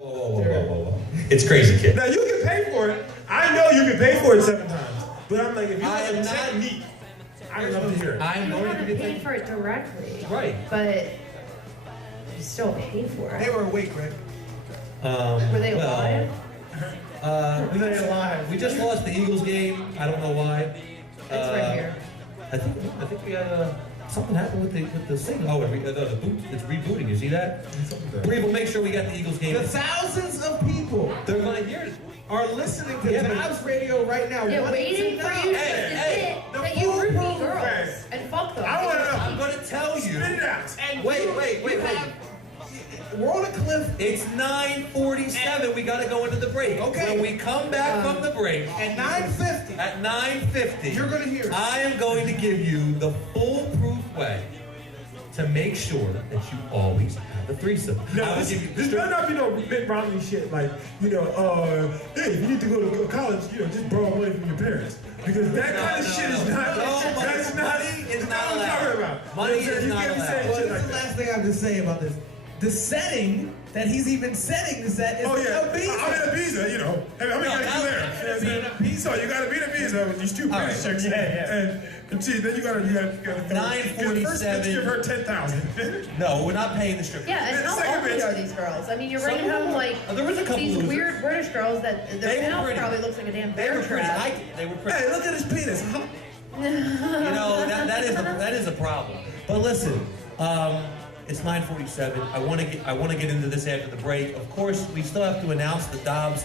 Whoa. It's crazy, kid. Now you can pay for it. I know you can pay for it 7 times. But I'm like, if you have a technique, I'd love to hear it. You haven't paid for it directly. Right. But you still pay for it. They were awake, Rick. Were they alive? We just lost the Eagles game. I don't know why. It's right here. I think we had something happened with the signal. Oh, the boot, it's rebooting. You see that? Bree will make sure we got the Eagles game. The thousands of people They're going to hear it. are listening to DobbsRadio right now. Yeah, waiting for you to admit that you groupie girls and fuck them. I want to know. I'm going to tell you. Spit it out. And Wait. We're on a cliff. It's 9:47. We got to go into the break. Okay. When we come back from the break At 9:50, at 9:50, you're going to hear it. I am going to give you the foolproof way to make sure that you always have a threesome. No, this better not be no Mitt Romney shit like, hey, if you need to go to college, just borrow money from your parents. Because that kind of shit is not, that's not what I'm talking about. Money is not allowed. Well, this is the last thing I have to say about this. The setting that he's even setting the set is Ibiza. I'm in Ibiza, Hey, I'm in there. So you got to be in Ibiza with these 2 British chicks. And see, then you got to 9:47. First bitch give her 10,000. No, we're not paying the stripper. Yeah, and how old are these girls? I mean, you're bringing home like there was a couple these losers. weird British girls that their mouth pretty. probably looks like a damn They bear were pretty. trap. They were pretty. Hey, look at his penis. That is a problem. But listen, it's 9:47. I want to get into this after the break. Of course, we still have to announce the Dobbs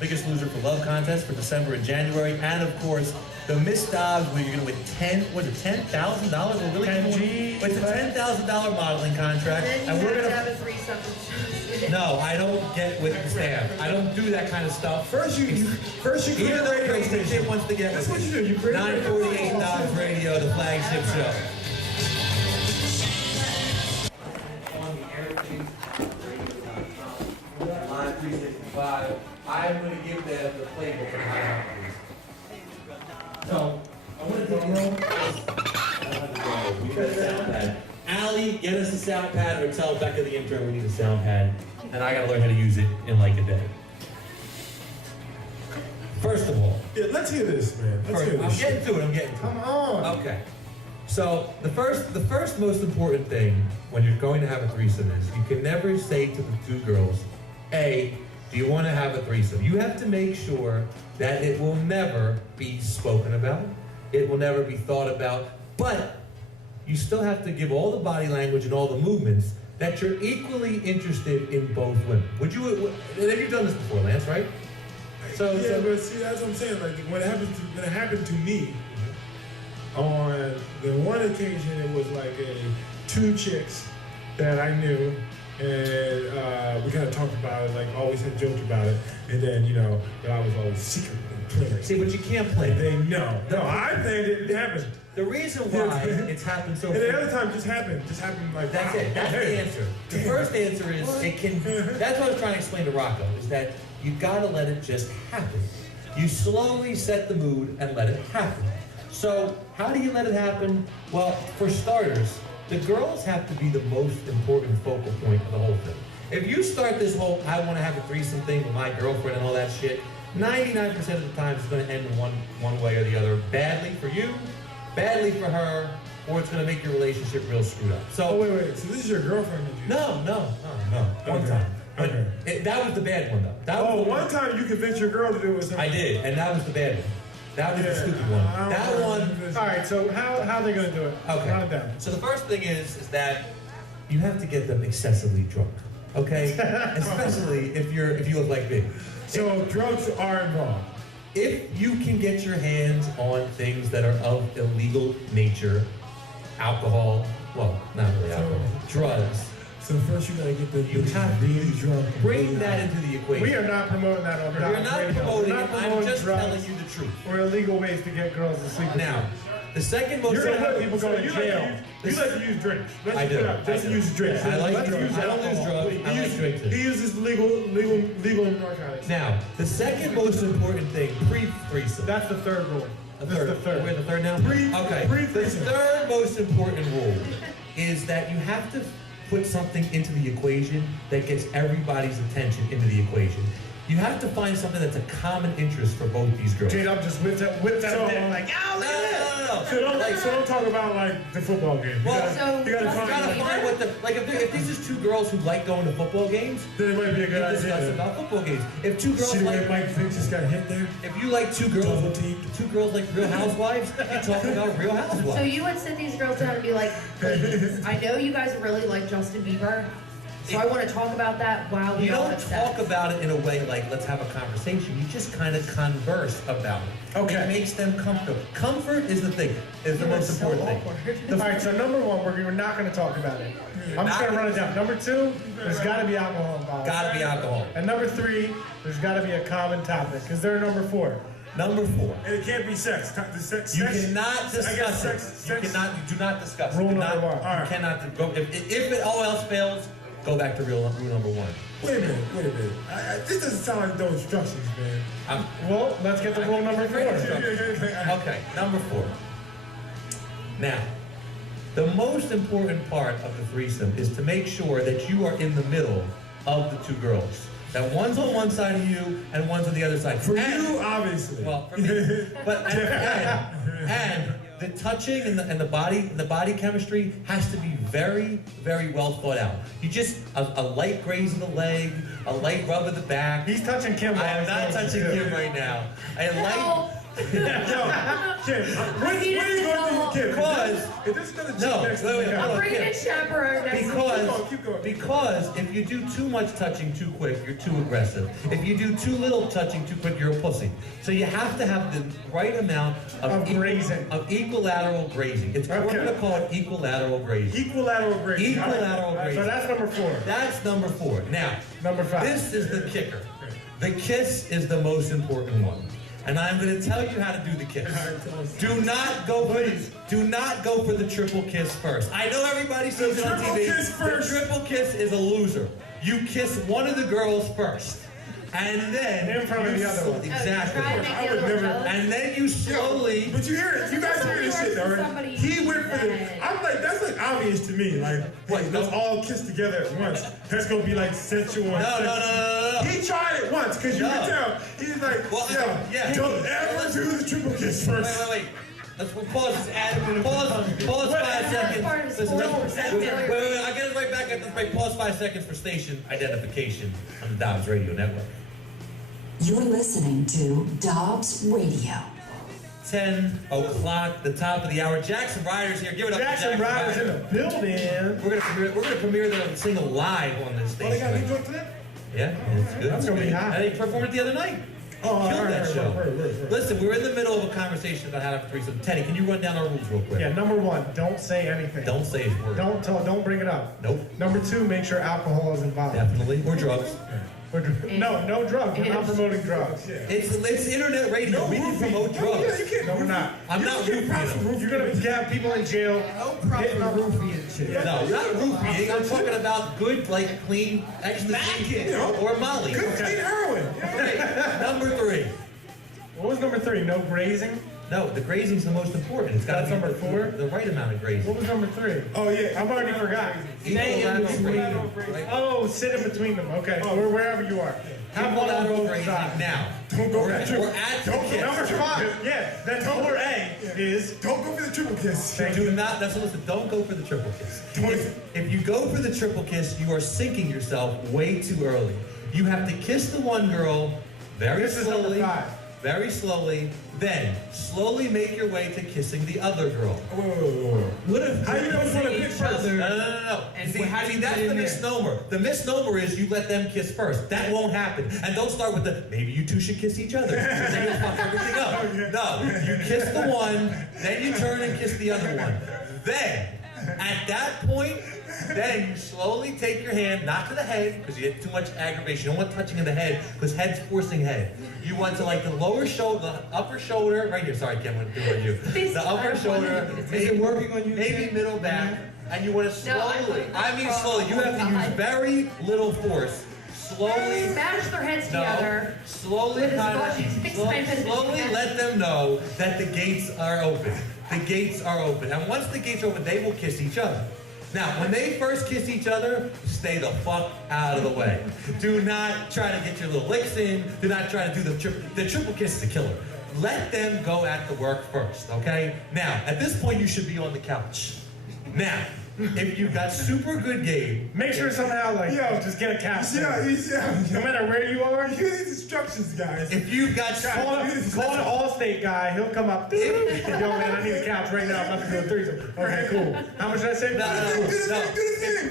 Biggest Loser for Love contest for December and January, and of course the Miss Dobbs, where you're going to win $10,000. We're really it's a $10,000 modeling contract, And and you we're have going to have a threesome. No, I don't get with the staff. I don't do that kind of stuff. First you create a radio station. Wants to get That's with what it. you do. You create a radio 948 Dobbs Radio, the flagship show. Live 365. I'm going to give them the playbook on how to operate. So, I want to take a roll. We got a sound pad. Allie, get us a sound pad, or tell Becca the intern we need a sound pad. And I got to learn how to use it in like a day. First of all. Yeah, let's hear this, man. Let's hear this. I'm getting to it. Come on. Okay. So the first most important thing when you're going to have a threesome is you can never say to the 2 girls, A, do you want to have a threesome? You have to make sure that it will never be spoken about. It will never be thought about. But you still have to give all the body language and all the movements that you're equally interested in both women. Have you done this before, Lance, right? But see, that's what I'm saying. Like when it happened to me, on the one occasion, it was like 2 chicks that I knew, and we kind of talked about it, like always had jokes about it, and then that I was always secretly playing. See, but you can't play. They know. No, I played it. It happened. The reason why it's happened so. And the other time just happened like. That's it. That's the answer. The first answer is it can. That's what I was trying to explain to Rocco. Is that you gotta let it just happen. You slowly set the mood and let it happen. So how do you let it happen? Well, for starters, the girls have to be the most important focal point of the whole thing. If you start this whole I want to have a threesome thing with my girlfriend and all that shit, 99% of the time it's going to end in one way or the other. Badly for you, badly for her, or it's going to make your relationship real screwed up. So wait. So this is your girlfriend? No. One time. Okay. That was the bad one, though. One time you convinced your girl to do it. I did, and that was the bad one. That was the stupid one. That one. All right. So how are they going to do it? Okay. Run it down. So the first thing is that you have to get them excessively drunk. Okay. Especially if you look like me. So drugs are involved. If you can get your hands on things that are of illegal nature, alcohol, well, not really alcohol, drugs. So first you gotta get the You have to really drunk. Bring that into the equation. We are not promoting that on We're not promoting it. I'm just drugs telling you the truth. or illegal ways to get girls to sleep. Now, the second most. You're gonna have people go to you jail. You like to use drinks. I do. Justin uses drinks. I like Let's drugs. use I don't use alcohol. drugs. I like drinks. He uses legal narcotics. Now, the second most important thing, pre-threesome. That's the third rule. We're in the third now? Okay. The third most important rule is that you have to put something into the equation that gets everybody's attention into the equation. You have to find something that's a common interest for both these girls. J-Dub just whipped that bit like, No. So don't talk about like the football game. Well, you gotta you gotta find what the if these are two girls who like going to football games, then it might be a good discuss idea. about football games. If two girls See the way like Mike Vick just got hit there? if you like two girls like Real Housewives, you talk about Real Housewives. So you would sit these girls down and be like, ladies, I know you guys really like Justin Bieber, so I want to talk about that while we You all don't have sex. talk about it in a way like, let's have a conversation. You just kind of converse about it. Okay. It makes them comfortable. Comfort is the thing, is the most important thing. all right, so number one, we're not going to talk about it. I'm just going to run it down. Number two, there's got to be alcohol involved. Gotta be alcohol. And number three, there's got to be a common topic, because they're number four. Number 4. And it can't be sex. You cannot discuss it. You do not discuss it. Rule Do not- number 1. You cannot go. If it all else fails, go back to rule number 1. Wait a minute. This doesn't sound like those instructions, man. Well, let's get to rule number 4. Okay, number 4. Now, the most important part of the threesome is to make sure that you are in the middle of the two girls. That one's on one side of you and one's on the other side. For you, obviously. Well, for me. But and the touching and the body chemistry has to be very, very well thought out. You just a light graze of the leg, a light rub of the back. He's touching Kim. I am not touching Kim right now. A light. Yo, Kim, what are you going to do, Kim? Because If this is going to no, next wait, hold I'm on, bringing Kim. in chaperone next week. Keep going. Because if you do too much touching too quick, you're too aggressive. If you do too little touching too quick, you're a pussy. So you have to have the right amount of grazing. Of equilateral grazing. We're going to call it equilateral grazing. Equilateral grazing. Equilateral All right, grazing. so that's number 4. That's number 4. Now, Number 5. this is the kicker. The kiss is the most important one. And I'm going to tell you how to do the kiss. Do not go for the triple kiss first. I know everybody sees it on triple TV. kiss first. The triple kiss is a loser. You kiss one of the girls first. And then In front of the other one. Exactly. Try to make I the would other one never- jealous. And then you slowly But you hear it. You guys hear this shit, though, right? Somebody He went for the. that- I'm like, that's like obvious to me. Like, What, let's no? all kiss together at once. That's gonna be like sensual. and No. sexy. He tried it once because you No. can tell. He's like, Well, yeah. don't ever do the triple kiss first. Wait. Let's pause this ad. Pause 5 seconds. part is Listen, 40% wait, failure. I'll get it right back. Let's break. Pause 5 seconds for station identification on the Dobbs Radio Network. You're listening to Dobbs Radio. 10 o'clock, the top of the hour. Jackson Ryder's here. Give it up Jackson to Ryder's in Ryder. the building. We're gonna premiere the single live on this Oh, they got a new station. joint for that? Yeah, it's good. That's gonna be hot. And they performed it the other night. Oh, Killed that show. right. Listen, we're in the middle of a conversation about how to have a threesome. Teddy, can you run down our rules real quick? Yeah, number 1, don't say anything. Don't say a word. Don't bring it up. Nope. Number 2, make sure alcohol is involved. Definitely. Or drugs. No drugs. We're not promoting drugs. It's internet radio. We can promote drugs. No, we're not. I'm not roofing them. You're gonna get people in jail. Hitting on roofie and shit. No, not roofing. I'm talking about good, like, clean ecstasy or Molly. Good clean heroin. Okay, number 3. What was number 3? No grazing. No, the grazing's the most important. It's got to That's be number 4? the right amount of grazing. What was number 3? Oh yeah, I've already forgot. Equilateral grazing. Right? Oh, sit in between them. Okay, or wherever you are. Have one on Equilateral both grazing. sides. Now, Don't go we're for the triple. at the Don't go kiss. Number 5. Yeah, then number A is. Don't go for the triple kiss. Do not, that's what listen, don't go for the triple kiss. If you go for the triple kiss, you are sinking yourself way too early. You have to kiss the one girl very This is number slowly, 5. very slowly, then slowly make your way to kissing the other girl. Whoa. What if How you don't want to pick first? No. And See, how do you that's get the in there? misnomer. The misnomer is you let them kiss first. That won't happen. And don't start with the, maybe you two should kiss each other. Then you'll fuck everything up. No, you kiss the one, then you turn and kiss the other one. Then, at that point, then you slowly take your hand, not to the head, because you get too much aggravation. You don't want touching in the head, because head's forcing head. You want to like the lower shoulder, the upper shoulder, right here. Sorry, Kim, I'm doing you. The upper shoulder, Is it working on you? maybe middle back, and you want to No, I slowly. put I mean slowly. You have to use very little force. Slowly. Smash their heads together. Slowly, With his kind body, of, fix my head. slowly let them know that the gates are open. The gates are open, and once the gates are open, they will kiss each other. Now, when they first kiss each other, stay the fuck out of the way. Do not try to get your little licks in. Do not try to do the triple kiss is a killer. Let them go at the work first, okay? Now, at this point, you should be on the couch. Now, if you've got super good game, make sure somehow, like, just get a couch. Yeah. No matter where you are, you need instructions, guys. If you've got call an Allstate guy, he'll come up. Yo, man, I need a couch right now. I'm about to do a threesome. Okay, cool. How much did I say? No.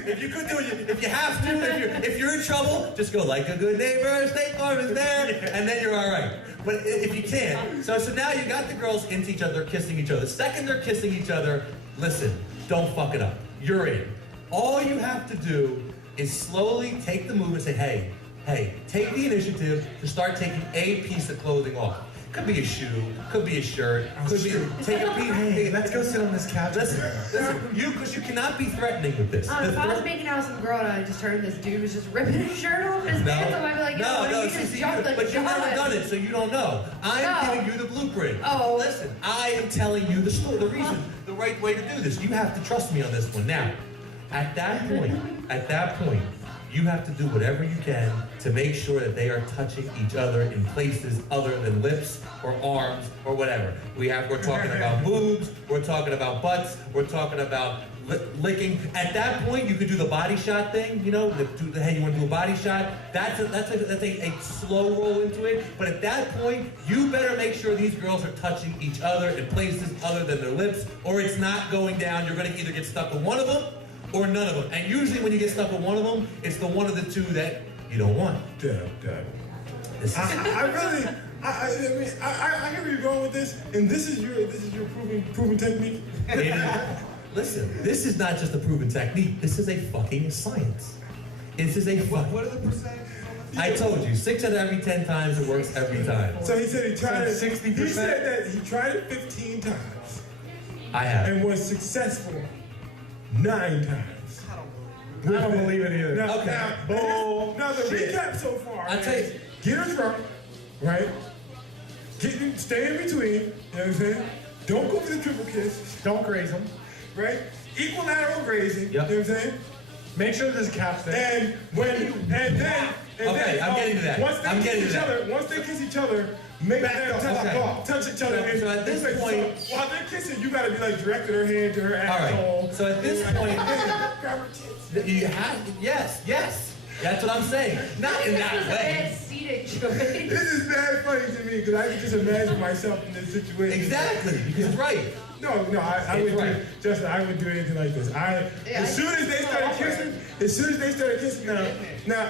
If you could do it, if you have to, if you're in trouble, just go like a good neighbor. State Farm is there, and then you're all right. But if you can't, so now you got the girls into each other, kissing each other. The second they're kissing each other, listen, don't fuck it up. You're in. All you have to do is slowly take the move and say, hey, take the initiative to start taking a piece of clothing off. Could be a shoe, could be a shirt, could be take a piece. Hey, let's go sit on this couch. Listen, because you cannot be threatening with this. If I was making out with some girl and I just heard this dude was just ripping his shirt off his pants, I might be like, but you've never done it, so you don't know. I'm giving you the blueprint. Oh. Listen, I am telling you the story, the reason, the right way to do this. You have to trust me on this one. Now, at that point, you have to do whatever you can to make sure that they are touching each other in places other than lips or arms or whatever. We're talking about boobs, we're talking about butts, we're talking about licking. At that point, you could do the body shot thing, you know, hey, you want to do a body shot? That's a slow roll into it. But at that point, you better make sure these girls are touching each other in places other than their lips, or it's not going down. You're going to either get stuck with one of them or none of them. And usually when you get stuck with one of them, it's the one of the two that you don't want. I hear where you're going with this, and this is your proven technique. Listen, this is not just a proven technique. This is a fucking science. This is a fucking... What are the percentages? I told you, 6 out of every 10 times it works every time. So he said he tried it 60%. He said that he tried it 15 times. I have. And was successful 9 times. I don't believe it either. Now, Okay. Now the recap so far I'll tell you. get her drunk, right? Stay in between, you know what I'm saying? Don't go for the triple kiss, Don't graze them. right? Equilateral grazing, Yep. you know what I'm saying? Make sure there's a couch there. And then Okay, I'm getting to that. Once they kiss each other, make them touch each other. So at this point, while they're kissing, you gotta be like directing her hand to her asshole. right. So at this point, grab her tits. you have, yes. That's what I'm saying. Not in that way. This is bad funny to me because I can just imagine myself in this situation. Exactly, because it's right. No, I would right. do, Justin, I would do anything like this. As soon as they started kissing, now. No,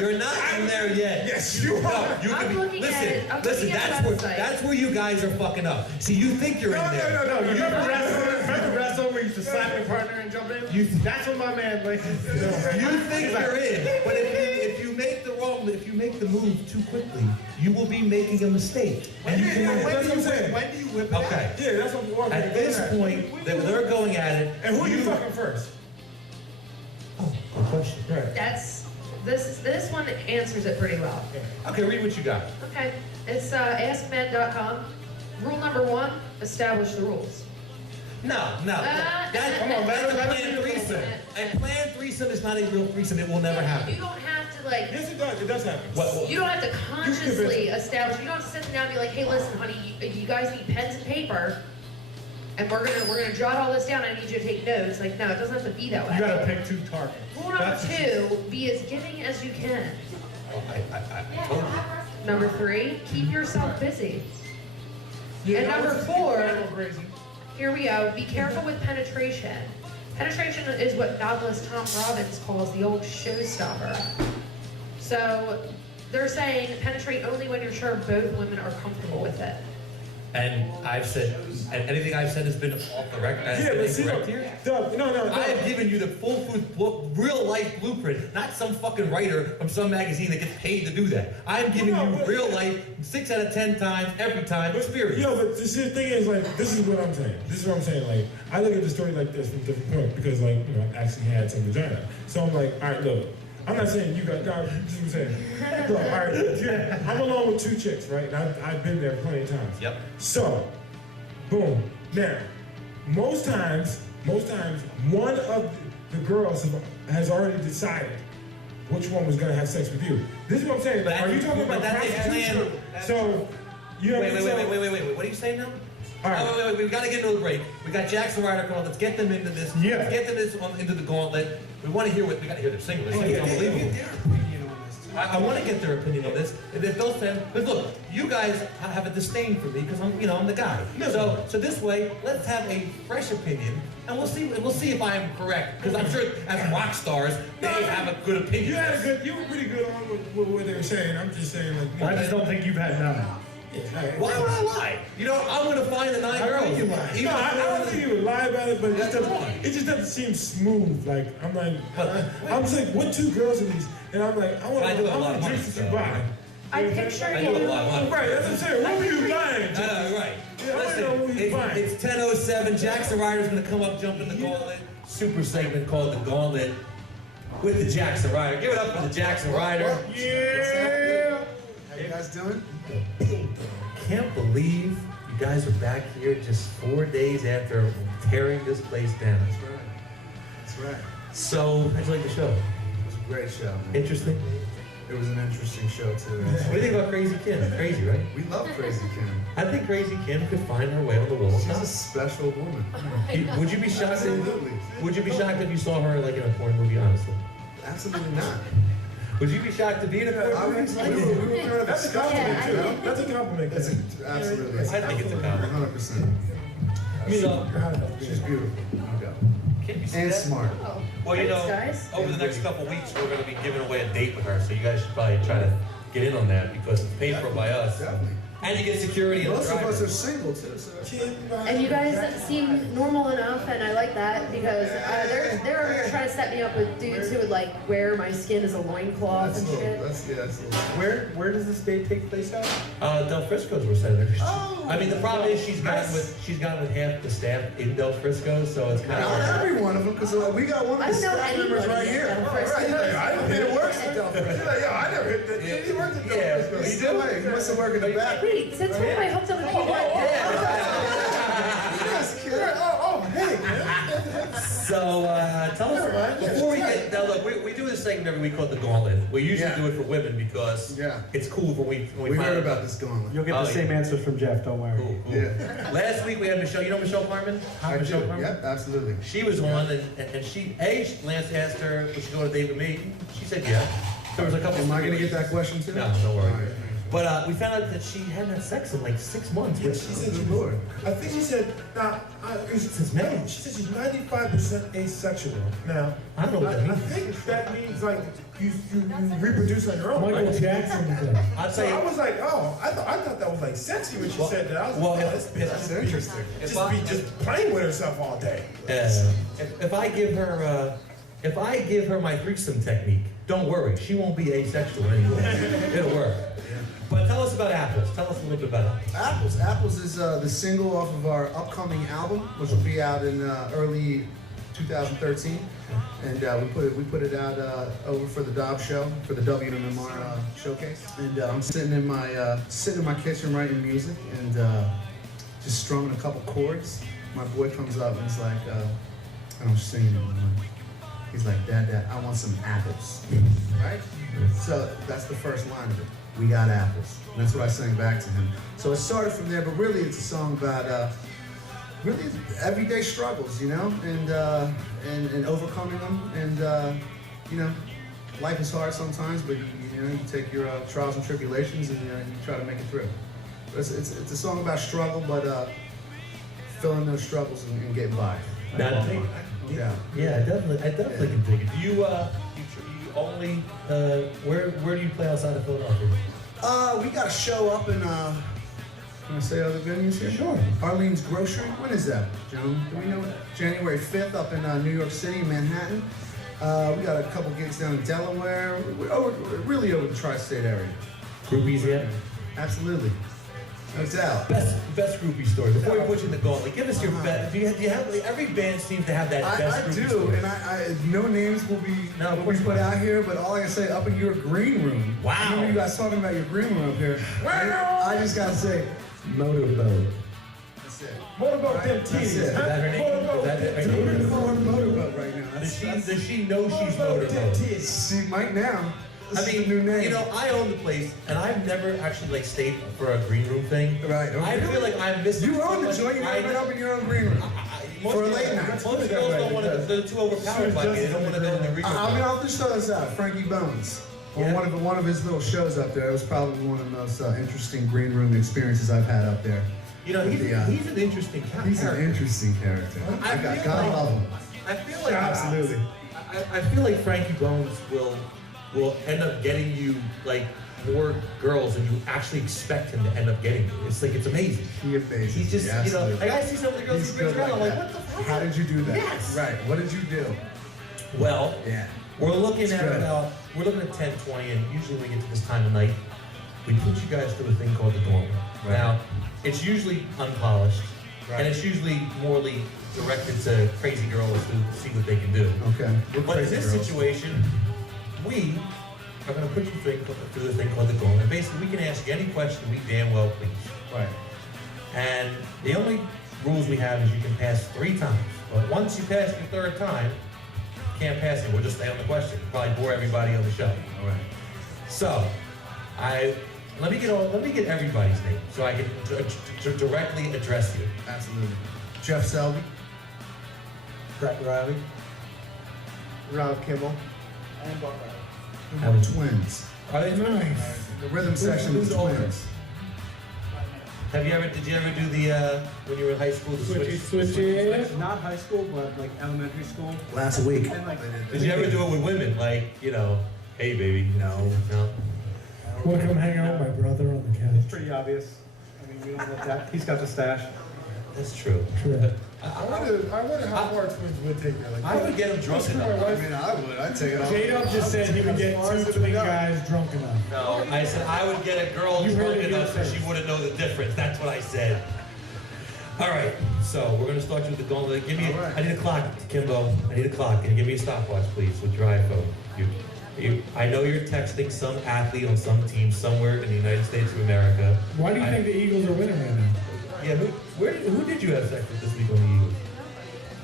you're not in there yet. Yes, you are. No, you I'm can be. looking at it. I'm looking at the website. That's where you guys are fucking up. See, you think you're in there. No. You remember wrestling where you used to slap your partner and jump in? That's what my man like. You think you're in, but if you make the move too quickly, you will be making a mistake. And you can that's what I'm saying. When do you whip it out? Okay. Yeah, that's what I'm walking. At this point, they're going at it. And who are you fucking first? Oh, good question. Right. This one answers it pretty well. Okay, read what you got. Okay, it's askmen.com. Rule number 1: establish the rules. No. Come on, That's a planned threesome. A planned threesome is not a real threesome. It will never happen. You don't have to Yes, it does. It does happen. You don't have to consciously establish. You don't have to sit down and be like, hey, listen, honey, you guys need pens and paper, and we're gonna jot all this down. I need you to take notes. Like, no, it doesn't have to be that way. You gotta pick 2 targets. Rule number 2: be as giving as you can. I told you. Number 3: keep yourself busy. And number 4. Here we go. Be careful with penetration. Penetration is what novelist Tom Robbins calls the old showstopper. So they're saying penetrate only when you're sure both women are comfortable with it. And I've said, and anything I've said has been off the record. Yeah, but see, no. I have given you the full real life blueprint, not some fucking writer from some magazine that gets paid to do that. I'm giving you real life, 6 out of 10 times, every time experience. Yo, but the thing is, like, this is what I'm saying. Like, I look at the story like this from a different point because, like, you know, I actually had some vagina. So I'm like, all right, look. I'm not saying you got, God, this is what I'm saying. Look, all right, I'm alone with 2 chicks, right? And I've been there plenty of times. Yep. So, boom. Now, most times, one of the girls has already decided which one was gonna have sex with you. This is what I'm saying. But Are you talking about that's a prostitution? plan. So, you know Wait. what I'm saying? What are you saying now? All right. Wait. We gotta get into a break. We got Jackson Ryder coming. Let's get them into this. Yeah. Let's get them into the gauntlet. We want to hear we gotta hear them sing. This is unbelievable. I want to get their opinion on this. And if those fans, but look, you guys have a disdain for me because I'm the guy. So this way, let's have a fresh opinion, and we'll see if I am correct. Because I'm sure as rock stars, they have a good opinion. You were pretty good on with what they were saying. I'm just saying, like, I just don't think you've had none. Why would I lie? I'm gonna find the 9 girls. No, I don't think you would lie about it, but it just doesn't seem smooth. Like, I'm like, I'm just like, what 2 girls are these? And I'm like, I want to drink that you buy. I picture I do a lot of money. Right, that's what I'm saying. What were you buying? Right. Yeah, I wanna know what you're buying. It's 10:07. Jackson Ryder's gonna come up, jump in the gauntlet. Super segment called the Gauntlet with the Jackson Ryder. Give it up for the Jackson Ryder. Yeah. How you guys doing? Can't believe you guys are back here just 4 days after tearing this place down. That's right. So, how'd you like the show? It was a great show, man. Interesting? It was an interesting show, too. What do you think about Crazy Kim? Crazy, right? We love Crazy Kim. I think Crazy Kim could find her way on the wall. She's a special woman. Would you be shocked? Absolutely. Would you be shocked if you saw her like in a porn movie? Honestly, Absolutely not. would you be shocked to be in a porn movie? We were kind of That's a compliment, too. That's a compliment. Absolutely. I think it's a compliment. 100%. She's beautiful. Can you see And that? smart. Well, you know, Thanks, guys. over the next couple weeks, we're going to be giving away a date with her, so you guys should probably try to get in on that because it's paid for by us, Definitely. and you get security in the Most of us driver. are single, too. So. And you guys seem normal enough, and I like that because they're over here trying to set me up with dudes who would like wear my skin as a loincloth and shit. That's a little. Where does this date take place at? Del Frisco's were senators. Oh, I mean, the problem is she's gone with half the staff in Del Frisco, so it's kind Not of. every one of them, because we got one of I the don't know staff members anybody right at here. Del Oh, Frisco. right. He's like, I don't think it works at Del Frisco. He's like, yo, I never hit that. He worked at Del Frisco. He He's still waiting. He must have worked in the back. Wait, since when am I hooked up with people? Yes, kid. Oh, hey, man. So tell us before we get now. Look, we do this segment every week called the Gauntlet. We usually do it for women because it's cool when we We find heard about this gauntlet. You'll get the same answers from Jeff, don't worry. Cool. Yeah. Last week we had Michelle. You know Michelle Carmen? I do. Michelle Carmen? Yep, absolutely. She was on, and Lance asked her, would she go to a date with me? She said yeah. There was a couple. Am I going to get that question too? No, don't worry. All right. But we found out that she hadn't had sex in like 6 months. Which She said Good Lord. I think she said, Since May. she said she's 95% asexual. Now, I don't know what that I means. think that means like you reproduce on your own. Michael right? Jackson. I'll So tell I you. was like, oh, I thought that was like sexy when she said that. I was well, like, oh, if- this bitch That's just interesting. just playing with herself all day. If I give her my threesome technique, don't worry, she won't be asexual anymore. It'll work. But tell us about Apples. Tell us a little bit about it. Apples. Apples is the single off of our upcoming album, which will be out in early 2013. And we put it out over for the Dobbs show, for the WMMR showcase. And I'm sitting in my kitchen writing music and just strumming a couple chords. My boy comes up and he's like, and I'm singing it. He's like, Dad, I want some apples. Right? So that's the first line of it. We got apples. And that's what I sang back to him. So it started from there, but really it's a song about really everyday struggles, you know, and overcoming them. And you know, life is hard sometimes, but you know, you take your trials and tribulations and you try to make it through. It's a song about struggle, but filling those struggles and getting by. Yeah. Yeah, I definitely can dig it. Do you only where do you play outside of Philadelphia? We got a show up in can I say other venues here? Sure. Arlene's Grocery. When is that, gentlemen? Do we know it? January 5th up in New York City, Manhattan. We got a couple gigs down in Delaware. We're really over the tri-state area. Groupies yet? Absolutely. No doubt. Best groupie story. Before we put you in the gauntlet, give us your best. Do you have every band seems to have that best I groupie do, story. and I no names will be put out here, but all I can say, up in your green room. Wow. I remember you guys talking about your green room up here. I just gotta say, motorboat. That's it. Motorboat them That's titties. it. Is that her name? Is that her We're name? gonna call her Motorboat right now. Does she know she's motorboat? She might now. I This is mean, the new name. you know, I own the place, and I've never actually like stayed for a green room thing. Right. I feel like I'm missing. You own the so joint. You much. never been up in your own green room. Most For a girls- late night. Most girls don't want to. They're too overpowered by me. They don't want to go in the green room. I'll just throw this out. Frankie Bones. On Yeah. one of his little shows up there. It was probably one of the most interesting green room experiences I've had up there. You know, he's an interesting character. He's an interesting character. I God feel like- love him. I feel like Absolutely. I feel like Frankie Bones will end up getting you like more girls than you actually expect him to end up getting you. It's like it's amazing. He amazes. He's just, me, you know, absolutely. like I see some of the girls He's he brings good around, I'm like like, that. what the fuck? How did you do that? Yes. Right. What did you do? Well, Yeah. we're looking It's at good. we're looking at 10:20, and usually when we get to this time of night, we put you guys through a thing called the dorm. Right. Now, it's usually unpolished, Right. and it's usually morally directed to crazy girls who see what they can do. Okay. We're But in crazy this girls. situation, we are going to put you through the thing called the dorm, and basically we can ask you any question we damn well please. Right. And the only rules we have is you can pass 3 times. But once you pass the 3rd time, you can't pass it. We'll just stay on the question. Probably bore everybody on the show. All right. So, let me get everybody's name so I can directly address you. Absolutely. Jeff Selby. Brett Riley. Rob Kimmel. And Bob Riley. And the twins. Are they Nice. The rhythm section of who's the older? twins. Did you ever do the when you were in high school the Switch it. Not high school, but like elementary school. Last week. And like, Did you ever do it with women? Like, you know, hey baby. No. Wanna come hang out with my brother on the couch? it's pretty obvious. I mean, we don't let that. He's got the stash. That's true. True. I wonder how far twins would take that. Like, I would get him drunk enough. I mean, I would. I'd take it off. J-Dub just said he would get 2 twin guys drunk enough. No, I said I would get a girl You heard drunk it here enough so first. she wouldn't know the difference. That's what I said. All right, so we're gonna start you with the gauntlet. Give me. All right. I need a clock, Kimbo. I need a clock. Can you give me a stopwatch, please, with your iPhone? I know you're texting some athlete on some team somewhere in the United States of America. Why do you think the Eagles are winning right now? Yeah, who did you have sex with this week on the Eagles?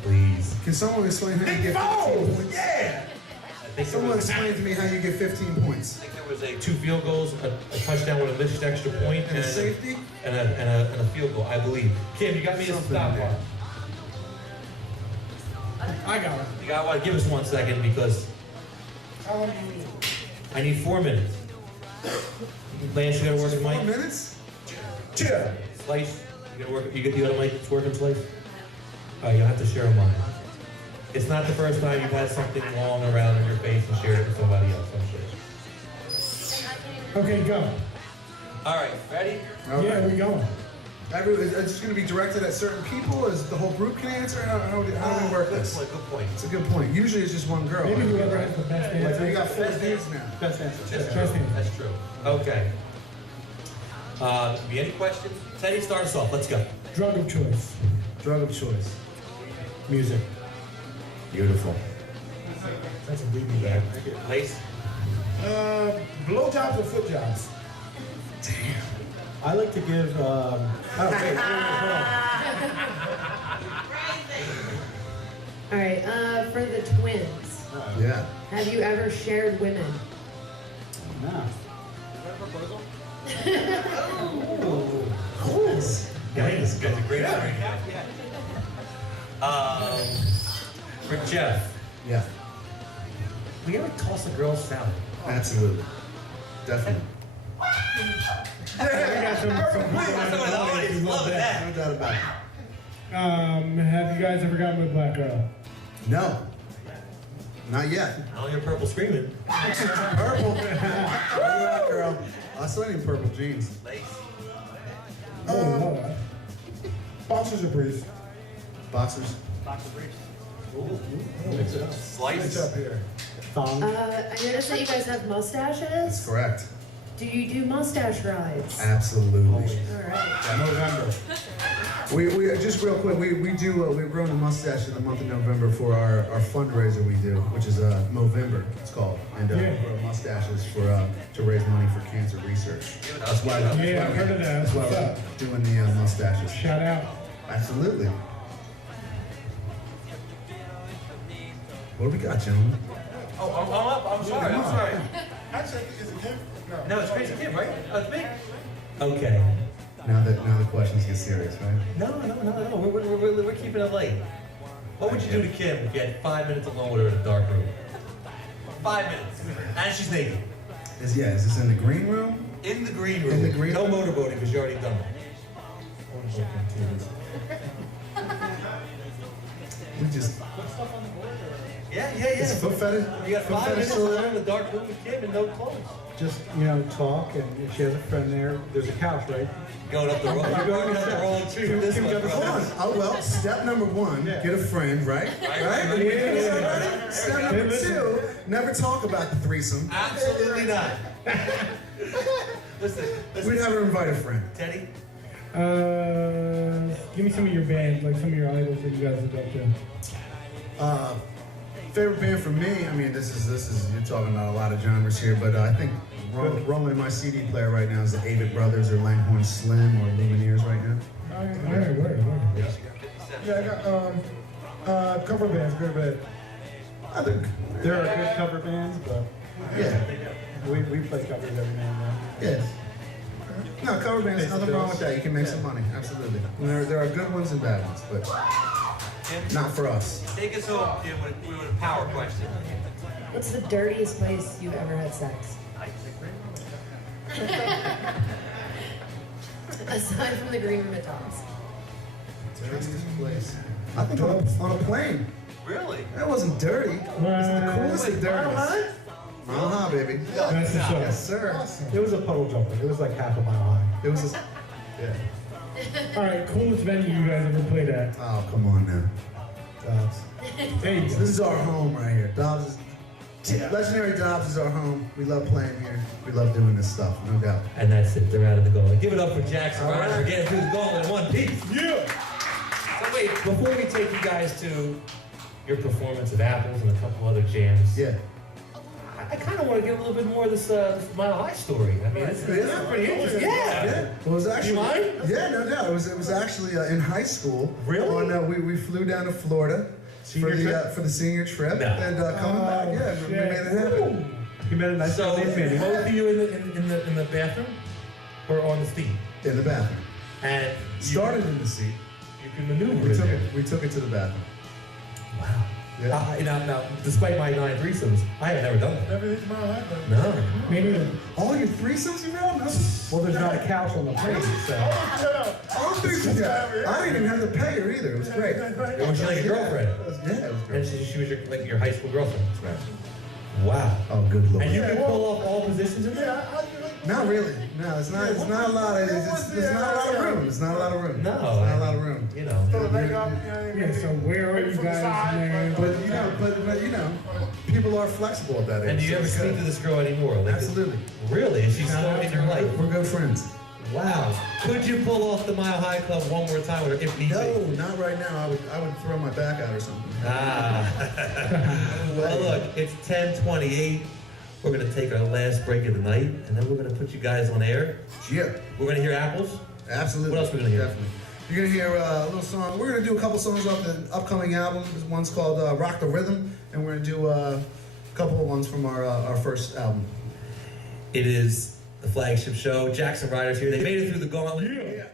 Please. Can someone explain how you get 15 points? Yeah. I think Someone explain to me how you get 15 points. there was 2 field goals, a touchdown with a missed extra point, And a safety? and a field goal, I believe. Kim, you got me a Something stopwatch. I got it. You got one. Give us 1 second because How long do you need? I need 4 minutes. Lance, you gotta work in 4 mic. minutes? Cheer. Slice, you gotta work. You got a mic that's working, Slice. All right, you'll have to share a mic. It's not the first time you've had something long around in your face and shared it with somebody else. I'm sure. Okay, go. All right, ready? All Yeah, right. we going. It's just going to be directed at certain people? Is the whole group can answer? How do we work Good this? point. Good point. It's a good point. Usually it's just one girl. Maybe whoever has the best Like, answer. we got 4 dudes now. Best answer. That's Trust true. me. That's true. Okay. Be any questions? Teddy, start us off. Let's go. Drug of choice. Drug of choice. Music. Beautiful. That's a big bag. Lace. Blowjobs or foot jobs? I like to give. Oh, wait, hold on. All right, for the twins, Yeah. have you ever shared women? No. Yeah, this guy's a great actor. For Jeff, Yeah. will you ever toss a girl's salad? Absolutely. Definitely. I got some people in the audience who love that. No doubt about it. Have you guys ever gotten with a black girl? No. Not yet. Oh, you're purple screaming. Purple. Where you at, girl? I saw any purple jeans. Lace. Oh, boxers or briefs? Boxers. Slice. up here. Thong. I noticed that you guys have mustaches. Correct. Do you do mustache rides? Absolutely. All right. November. We just real quick. We've grown a mustache in the month of November for our fundraiser we do, which is Movember. It's called, and we grow mustaches for to raise money for cancer research. That's why. Yeah, I've heard of that. That's why What's we're up? doing the mustaches. Shout out. Absolutely. What do we got, gentlemen? Oh, I'm up. I'm sorry. Actually, is it him? No, it's Crazy Kim, right? Oh, it's me. Okay. Now the questions get serious, right? No. We're keeping it light. What would you do to Kim if you had 5 minutes alone with her in a dark room? 5 minutes. And she's naked. Is this in the green room? In the green room. In the green no room? motorboating because you already done it. We just Yeah. It's foot fetish. You got Foot 5 fetish minutes still alone there? in the dark room with Kim and no clothes. Just, talk, and if she has a friend there's a couch, right? Going up the wrong tree with this Kim one, got the bro. Hold on. Oh well, step number one, get a friend, right? Right? Yeah. Step number two, never talk about the threesome. Absolutely not. Listen. We'd never invite a friend. Teddy, Give me some of your bands, like some of your idols that you guys look up to. Favorite band for me, I mean, this is you're talking about a lot of genres here, but I think rolling in my CD player right now is the Avett Brothers or Langhorne Slim or Lumineers right now. All right, word. Yeah, I got cover bands, good bad. There are good cover bands, but Yeah, we play covers every now and then. yes. No, cover bands, nothing wrong with that. You can make some money, absolutely. There are good ones and bad ones, but not for us. take us home, Kim, with a power question. What's the dirtiest place you've ever had sex? Aside from the green room at Tom's. Dirtiest place. I think on a plane. Really? That wasn't dirty. It was the coolest of dirties. Mile baby. That's the show. Yes, sir. It was a puddle jumper. It was like half a mile high. It was a, yeah. All right, coolest venue you guys ever played at? Oh, come on now. Dobbs. Hey, This is our home right here. Legendary Dobbs is our home. We love playing here. We love doing this stuff, no doubt. And that's it. They're out of the gauntlet. Give it up for Jackson Ryder for getting through the gauntlet in one piece. yeah. So wait, before we take you guys to your performance of Apples and a couple other jams, Yeah. I kind of want to get a little bit more of this Mile High story. I mean, this is pretty interesting. Yeah. Well, it was actually. You mind? Yeah, no doubt. It was actually in high school. Really? We flew down to Florida for the senior trip No. and coming back. Yeah, we made it happen. You met a nice So young lady. both of you in the bathroom or on the seat, In the bathroom. and Started in the seat. You can maneuver. We in took there. it. We took it to the bathroom. Wow. Yeah. Now, despite my 9 threesomes, I have never done that. Never hit my life. No. Me neither. All your threesomes you had? No. Well, there's not a couch on the plane, so. All threesomes. Yeah. I didn't even have to pay her either. It was great. Was she like your girlfriend? Yeah, it was great. And she was your high school girlfriend. Right. Wow. Oh, good lord. And you can pull off all positions in there? Not really. No, it's not. It's not a lot of. There's not a lot of room. It's not a lot of room. No. It's not a lot of room. You know. Yeah, so where are you guys, man? But people are flexible at that age. And do you so ever it's speak good. to this girl anymore? Like, Absolutely. Really? Is she still in your life? We're good friends. Wow. Could you pull off the Mile High Club one more time with her if need No, be? not right now. I would throw my back out or something. Ah. Well, look, it's 10:28. We're going to take our last break of the night, and then we're going to put you guys on air. Yeah, We're going to hear Apples. absolutely. What else we gonna hear? Definitely. You're gonna hear a little song. We're gonna do a couple songs off the upcoming album. This one's called "Rock the Rhythm," and we're gonna do a couple of ones from our first album. It is the flagship show. Jackson Ryder's here. They made it through the gauntlet. Yeah.